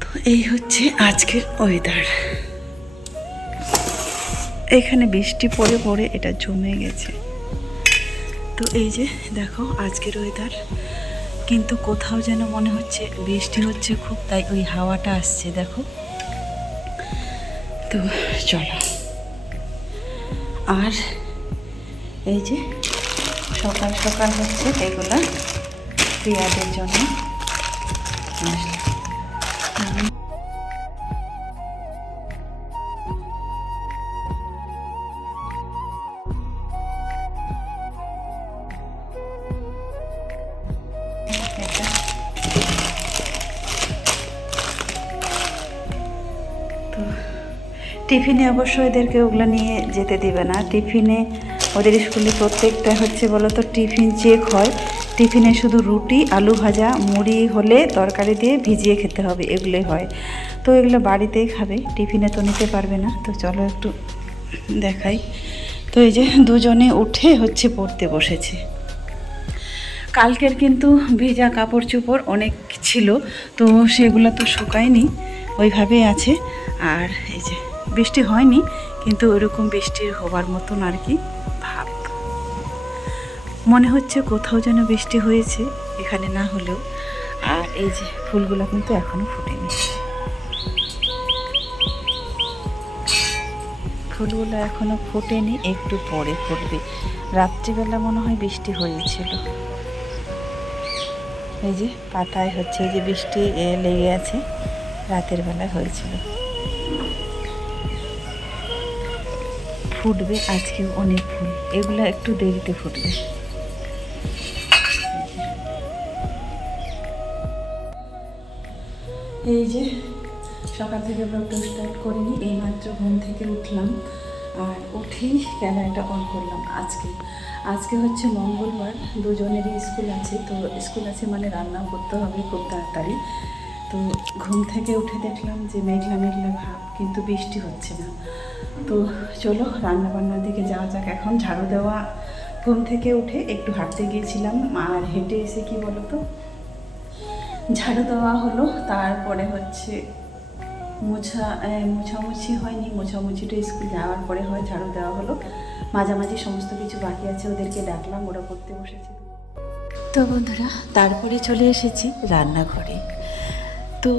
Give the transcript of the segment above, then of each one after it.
তো এই হচ্ছে আজকের ওয়েদার। এখানে বৃষ্টি পড়ে পড়ে এটা জমে গেছে। তো এই যে দেখো আজকের ওয়েদার, কিন্তু কোথাও যেন মনে হচ্ছে বৃষ্টি হচ্ছে খুব, তাই ওই হাওয়াটা আসছে দেখো। তো চলো, আর এই যে সকাল সকাল হচ্ছে এগুলা পেঁয়াজের জন্য টিফিনে অবশ্য এদেরকে ওগুলো নিয়ে যেতে দিবে না। টিফিনে ওদের স্কুলে প্রত্যেকটা হচ্ছে বলো তো টিফিন চেক হয়। টিফিনে শুধু রুটি, আলু ভাজা, মুড়ি হলে তরকারি দিয়ে ভিজিয়ে খেতে হবে, এগুলোই হয়। তো এগুলো বাড়িতেই খাবে, টিফিনে তো নিতে পারবে না। তো চলো একটু দেখাই। তো এই যে দুজনে উঠে হচ্ছে পড়তে বসেছে। কালকের কিন্তু ভেজা কাপড় চোপড় অনেক ছিল, তো সেগুলো তো শুকায়নি, ওইভাবেই আছে। আর এই যে বৃষ্টি হয়নি, কিন্তু ওইরকম বৃষ্টির হবার মতন আর কি ভাব মনে হচ্ছে, কোথাও যেন বৃষ্টি হয়েছে, এখানে না হলেও। আর এই যে ফুলগুলো কিন্তু এখনো ফুটেনি, ফুলগুলো এখনো ফোটেনি, একটু পরে ফুটবে। রাত্রিবেলা মনে হয় বৃষ্টি হয়েছিল। এই যে পাতায় হচ্ছে এই যে বৃষ্টি লেগে আছে, রাতের বেলা হয়েছিল। ফুটবে আজকেও অনেক ফুল, এগুলো একটু দেরিতে ফুটবে। এই যে সকাল থেকে ব্লগটা স্টার্ট করিনি, এইমাত্র ঘুম থেকে উঠলাম, আর উঠেই ক্যামেরাটা অন করলাম। আজকে হচ্ছে মঙ্গলবার, দুজনেরই স্কুল আছে। তো স্কুল আছে মানে রান্না করতে হবে খুব তাড়াতাড়ি। তো ঘুম থেকে উঠে দেখলাম যে মেঘলা মেঘলা ভাব, কিন্তু বৃষ্টি হচ্ছে না। তো চলো রান্না বান্নার দিকে যাওয়া যাক। এখন ঝাড়ু দেওয়া, ঘুম থেকে উঠে একটু হাঁটতে গিয়েছিলাম, আর হেঁটে এসে কি বলো তো ঝাড়ু দেওয়া হলো, তারপরে হচ্ছে মোছামুছি হয়নি, মোছামুছিটা স্কুল যাওয়ার পরে হয়, ঝাড়ু দেওয়া হলো। মাঝামাঝি সমস্ত কিছু বাকি আছে, ওদেরকে ডাকলাম, ওরা করতে বসেছে। তো বন্ধুরা তারপরে চলে এসেছি রান্নাঘরে। তো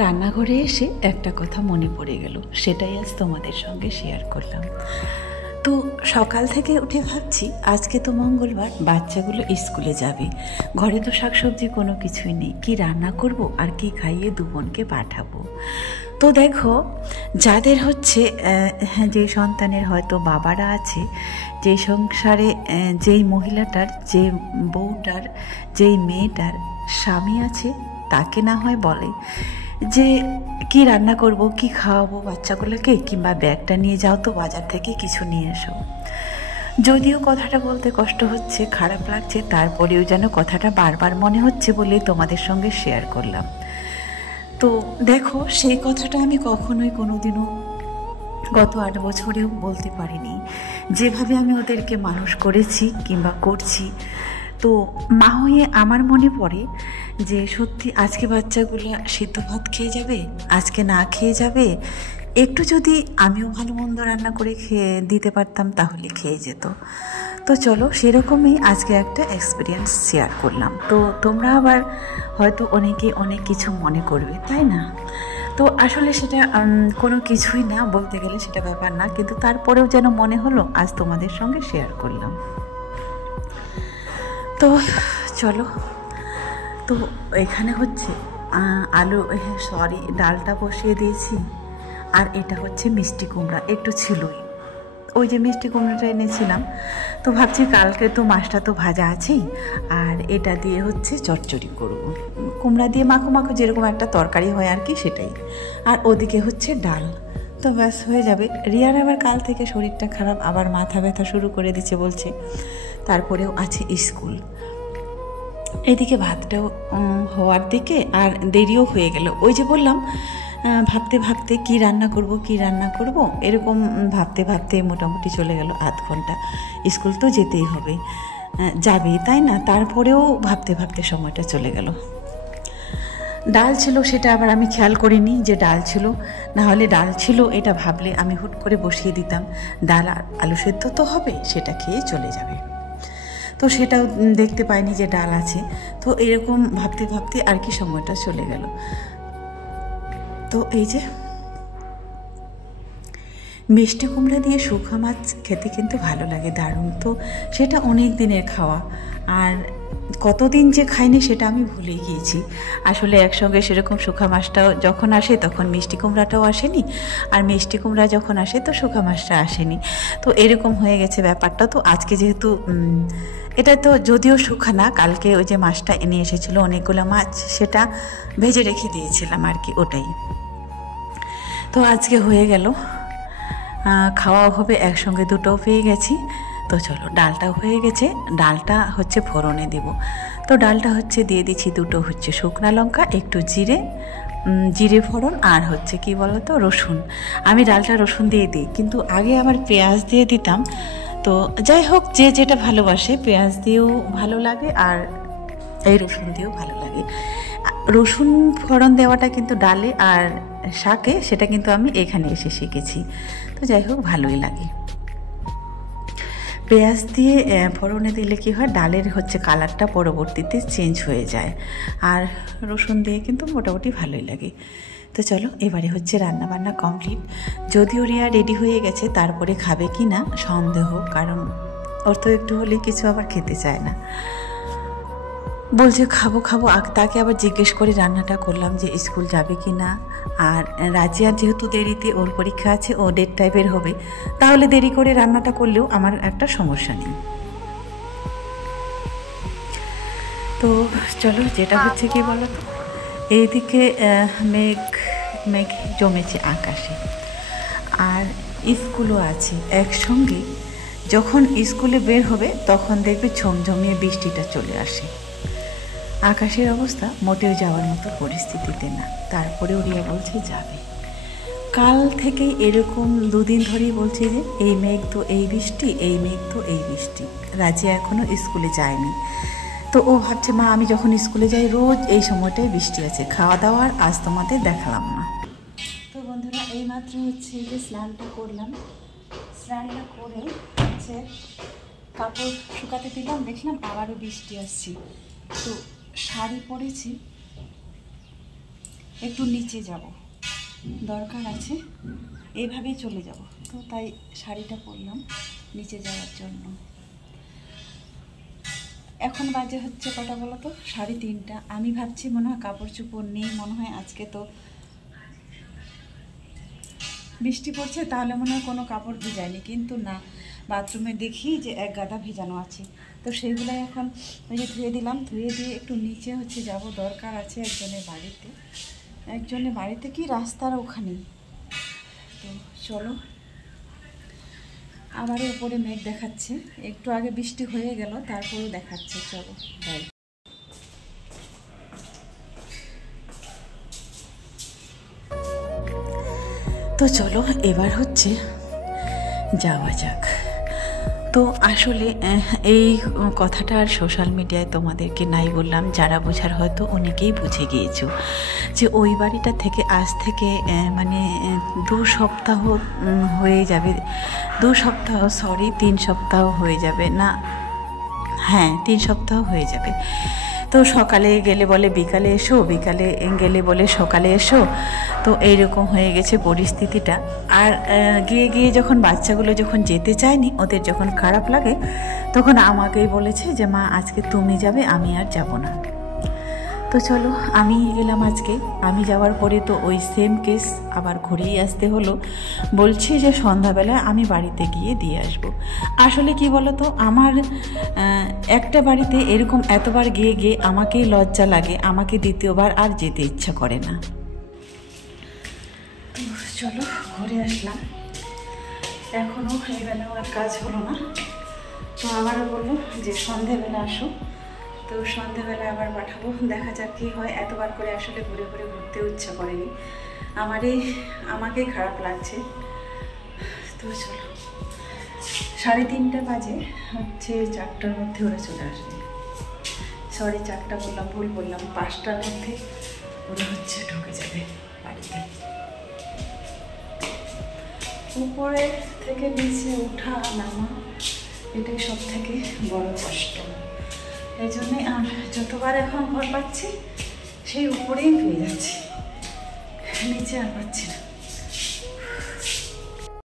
রান্নাঘরে এসে একটা কথা মনে পড়ে গেল, সেটাই আজ তোমাদের সঙ্গে শেয়ার করলাম। তো সকাল থেকে উঠে ভাবছি আজকে তো মঙ্গলবার, বাচ্চাগুলো স্কুলে যাবে, ঘরে তো শাকসবজি কোনো কিছুই নেই, কি রান্না করব আর কি খাইয়ে দু বোনকে পাঠাবো। তো দেখো যাদের হচ্ছে যে সন্তানের হয়তো বাবারা আছে, যে সংসারে যেই মহিলাটার, যে বউটার, যেই মেয়েটার স্বামী আছে, তাকে না হয় বলে যে কি রান্না করব, কি খাওয়াবো বাচ্চাগুলোকে, কিংবা ব্যাগটা নিয়ে যাও তো বাজার থেকে কিছু নিয়ে এসো। যদিও কথাটা বলতে কষ্ট হচ্ছে, খারাপ লাগছে, তারপরেও যেন কথাটা বারবার মনে হচ্ছে বলেই তোমাদের সঙ্গে শেয়ার করলাম। তো দেখো সেই কথাটা আমি কখনোই কোনোদিনও গত 8 বছরেও বলতে পারিনি, যেভাবে আমি ওদেরকে মানুষ করেছি কিংবা করছি। তো মা হয়ে আমার মনে পড়ে যে সত্যি আজকে বাচ্চাগুলো সিদ্ধ ভাত খেয়ে যাবে, আজকে না খেয়ে যাবে, একটু যদি আমিও ভালো মন্দ রান্না করে খেয়ে দিতে পারতাম তাহলে খেয়ে যেত। তো চলো সেরকমই আজকে একটা এক্সপিরিয়েন্স শেয়ার করলাম। তো তোমরা আবার হয়তো অনেকে অনেক কিছু মনে করবে, তাই না? তো আসলে সেটা কোনো কিছুই না, বলতে গেলে সেটা ব্যাপার না, কিন্তু তারপরেও যেন মনে হলো আজ তোমাদের সঙ্গে শেয়ার করলাম। তো চলো, তো এখানে হচ্ছে ডালটা বসিয়ে দিয়েছি, আর এটা হচ্ছে মিষ্টি কুমড়া, একটু ছিলই, ওই যে মিষ্টি কুমড়াটা এনেছিলাম। তো ভাবছি কালকে তো মাছটা তো ভাজা আছেই, আর এটা দিয়ে হচ্ছে চচ্চড়ি করব, কুমড়া দিয়ে মাখো মাখো যেরকম একটা তরকারি হয় আর কি, সেটাই। আর ওদিকে হচ্ছে ডাল, তো ব্যাস হয়ে যাবে। রিয়ার আবার কাল থেকে শরীরটা খারাপ, আবার মাথা ব্যথা শুরু করে দিচ্ছে বলছে, তারপরেও আছে স্কুল। এদিকে ভাতটাও হওয়ার দিকে, আর দেরিও হয়ে গেল। ওই যে বললাম ভাবতে ভাবতে কি রান্না করব এরকম ভাবতে ভাবতে মোটামুটি চলে গেল আধ ঘন্টা। স্কুল তো যেতেই হবে, যাবেই তাই না, তারপরেও ভাবতে ভাবতে সময়টা চলে গেল। ডাল ছিল সেটা আবার আমি খেয়াল করিনি যে ডাল ছিল, না হলে ডাল ছিল এটা ভাবলে আমি হুট করে বসিয়ে দিতাম, ডাল আর আলু সেদ্ধ তো হবে, সেটা খেয়ে চলে যাবে। তো সেটাও দেখতে পাইনি যে ডাল আছে। তো এরকম ভাবতে ভাবতে আর কি সময়টা চলে গেল। তো এই যে মিষ্টি কুমড়া দিয়ে শুকনো মাছ খেতে কিন্তু ভালো লাগে, দারুণ। তো সেটা অনেক দিনের খাওয়া, আর কতদিন যে খাইনি সেটা আমি ভুলে গিয়েছি। আসলে একসঙ্গে সেরকম শুকনো মাছটাও যখন আসে তখন মিষ্টি কুমড়াটাও আসেনি, আর মিষ্টি কুমড়া যখন আসে তো শুকনো মাছটা আসেনি। তো এরকম হয়ে গেছে ব্যাপারটা। তো আজকে যেহেতু এটা তো যদিও শুকনা, কালকে ওই যে মাছটা এনে এসেছিলো অনেকগুলো মাছ, সেটা ভেজে রেখে দিয়েছিলাম আর কি, ওটাই। তো আজকে হয়ে গেল, খাওয়াও হবে একসঙ্গে, দুটোও পেয়ে গেছি। তো চলো ডালটাও হয়ে গেছে, ডালটা হচ্ছে ফোড়নে দেব। তো ডালটা হচ্ছে দিয়ে দিচ্ছি দুটো হচ্ছে শুকনা লঙ্কা, একটু জিরে ফোড়ন, আর হচ্ছে কি বলতো রসুন। আমি ডালটা রসুন দিয়ে দিই, কিন্তু আগে আবার পেঁয়াজ দিয়ে দিতাম। তো যাই হোক, যে যেটা ভালোবাসে, পেঁয়াজ দিয়েও ভালো লাগে আর এই রসুন দিয়েও ভালো লাগে। রসুন ফোড়ন দেওয়াটা কিন্তু ডালে আর শাকে সেটা কিন্তু আমি এখানে এসে শিখেছি। তো যাই হোক ভালোই লাগে। পেঁয়াজ দিয়ে ফোড়নে দিলে কি হয়, ডালের হচ্ছে কালারটা পরবর্তীতে চেঞ্জ হয়ে যায়, আর রসুন দিয়ে কিন্তু মোটামুটি ভালোই লাগে। তো চলো এবারে হচ্ছে রান্না বান্না কমপ্লিট। যদিও রিয়া রেডি হয়ে গেছে, তারপরে খাবে কি না সন্দেহ, কারণ ওর তো একটু হলে কিছু আবার খেতে চায় না, বলছে খাবো খাবো। তাকে আবার জিজ্ঞেস করে রান্নাটা করলাম যে স্কুল যাবে কি না। আর রাজিয়ার যেহেতু দেরিতে ওর পরীক্ষা আছে, ও 1:30 বের হবে, তাহলে দেরি করে রান্নাটা করলেও আমার একটা সমস্যা নেই। তো চলো, যেটা হচ্ছে কি বলো তো, এইদিকে মেঘ জমেছে আকাশে, আর স্কুলও আছে একসঙ্গে। যখন স্কুলে বের হবে তখন দেখবে ঝমঝমিয়ে বৃষ্টিটা চলে আসে। আকাশের অবস্থা মোটেও যাওয়ার মতো পরিস্থিতিতে না, তারপরেও রিয়া বলছে যাবে। কাল থেকে এরকম 2 দিন ধরেই বলছে যে এই মেঘ তো এই বৃষ্টি, এই মেঘ তো এই বৃষ্টি। রাজিয়া এখনও স্কুলে যায়নি। তো ও ভাবছে মা আমি যখন স্কুলে যাই রোজ এই সময়টায় বৃষ্টি আছে, খাওয়া দাওয়ার আজ তোমাদের দেখালাম না। তো বন্ধুরা এইমাত্র হচ্ছে যে স্নানটা করলাম, স্নানটা করে হচ্ছে কাপড় শুকাতে দিলাম, দেখলাম আবারও বৃষ্টি আসছে। তো শাড়ি পরেছি, একটু নিচে যাব, দরকার আছে, এইভাবেই চলে যাব। তো তাই শাড়িটা পরলাম নিচে যাওয়ার জন্য। এখন বাজে হচ্ছে কটা বলো তো, 3:30। আমি ভাবছি মনে হয় কাপড় চোপড় নেই, মনে হয় আজকে তো বৃষ্টি পড়ছে, তাহলে মনে হয় কোনো কাপড় ভিজায়নি, কিন্তু না, বাথরুমে দেখি যে এক গাদা ভিজানো আছে। তো সেইগুলো এখন ওই যে ধুয়ে দিলাম, ধুয়ে দিয়ে একটু নিচে হচ্ছে যাব, দরকার আছে একজনের বাড়িতে কি রাস্তার ওখানেই। তো চলো, আবারও উপরে মেঘ দেখাচ্ছে, একটু আগে বৃষ্টি হয়ে গেল, তারপরেও দেখাচ্ছে। চলো বাই। তো চলো এবার হচ্ছে যাওয়া যাক। তো আসলে এই কথাটা আর সোশ্যাল মিডিয়ায় তোমাদেরকে নাই বললাম, যারা বোঝার হয়তো অনেকেই বুঝে গিয়েছো যে ওই বাড়িটা থেকে আজ থেকে মানে 2 সপ্তাহ হয়ে যাবে, 3 সপ্তাহ হয়ে যাবে না, হ্যাঁ 3 সপ্তাহ হয়ে যাবে। তো সকালে গেলে বলে বিকালে এসো, বিকালে গেলে বলে সকালে এসো। তো এইরকম হয়ে গেছে পরিস্থিতিটা। আর গিয়ে যখন বাচ্চাগুলো যখন যেতে চায়নি, ওদের যখন খারাপ লাগে, তখন আমাকেই বলেছে যে মা আজকে তুমি যাবে, আমি আর যাব না। তো চলো আমি গেলাম আজকে। আমি যাওয়ার পরে তো ওই সেম কেস আবার ঘুরেই আসতে হলো। বলছি যে সন্ধ্যাবেলায় আমি বাড়িতে গিয়ে দিয়ে আসব। আসলে কি বলো তো, আমার একটা বাড়িতে এরকম এতবার গিয়ে আমাকেই লজ্জা লাগে, আমাকে দ্বিতীয়বার আর যেতে ইচ্ছা করে না। তো চলো ঘুরে আসলাম, এখনও এবেলাও আর কাজ হলো না। তো আবারও বললো যে সন্ধ্যেবেলা আসো। তো সন্ধ্যেবেলা আবার পাঠাবো, দেখা যাক কী হয়। এতবার করে আসলে ঘুরে ঘুরতেও ইচ্ছা করেনি, আমাকেই খারাপ লাগছে। তো চলো 3:30 বাজে, হচ্ছে 4টার মধ্যে ওরা চলে আসবে। 4:30 বললাম, ভুল বললাম, 5টার মধ্যে ওরা হচ্ছে ঢুকে যাবে বাড়িতে। উপরে থেকে নিচে ওঠা নামা এটাই সব থেকে বড় কষ্ট। এই জন্যে আর যতবার এখন ঘর পাচ্ছি সেই উপরেই পেয়ে যাচ্ছি, নিচে আর পাচ্ছি না।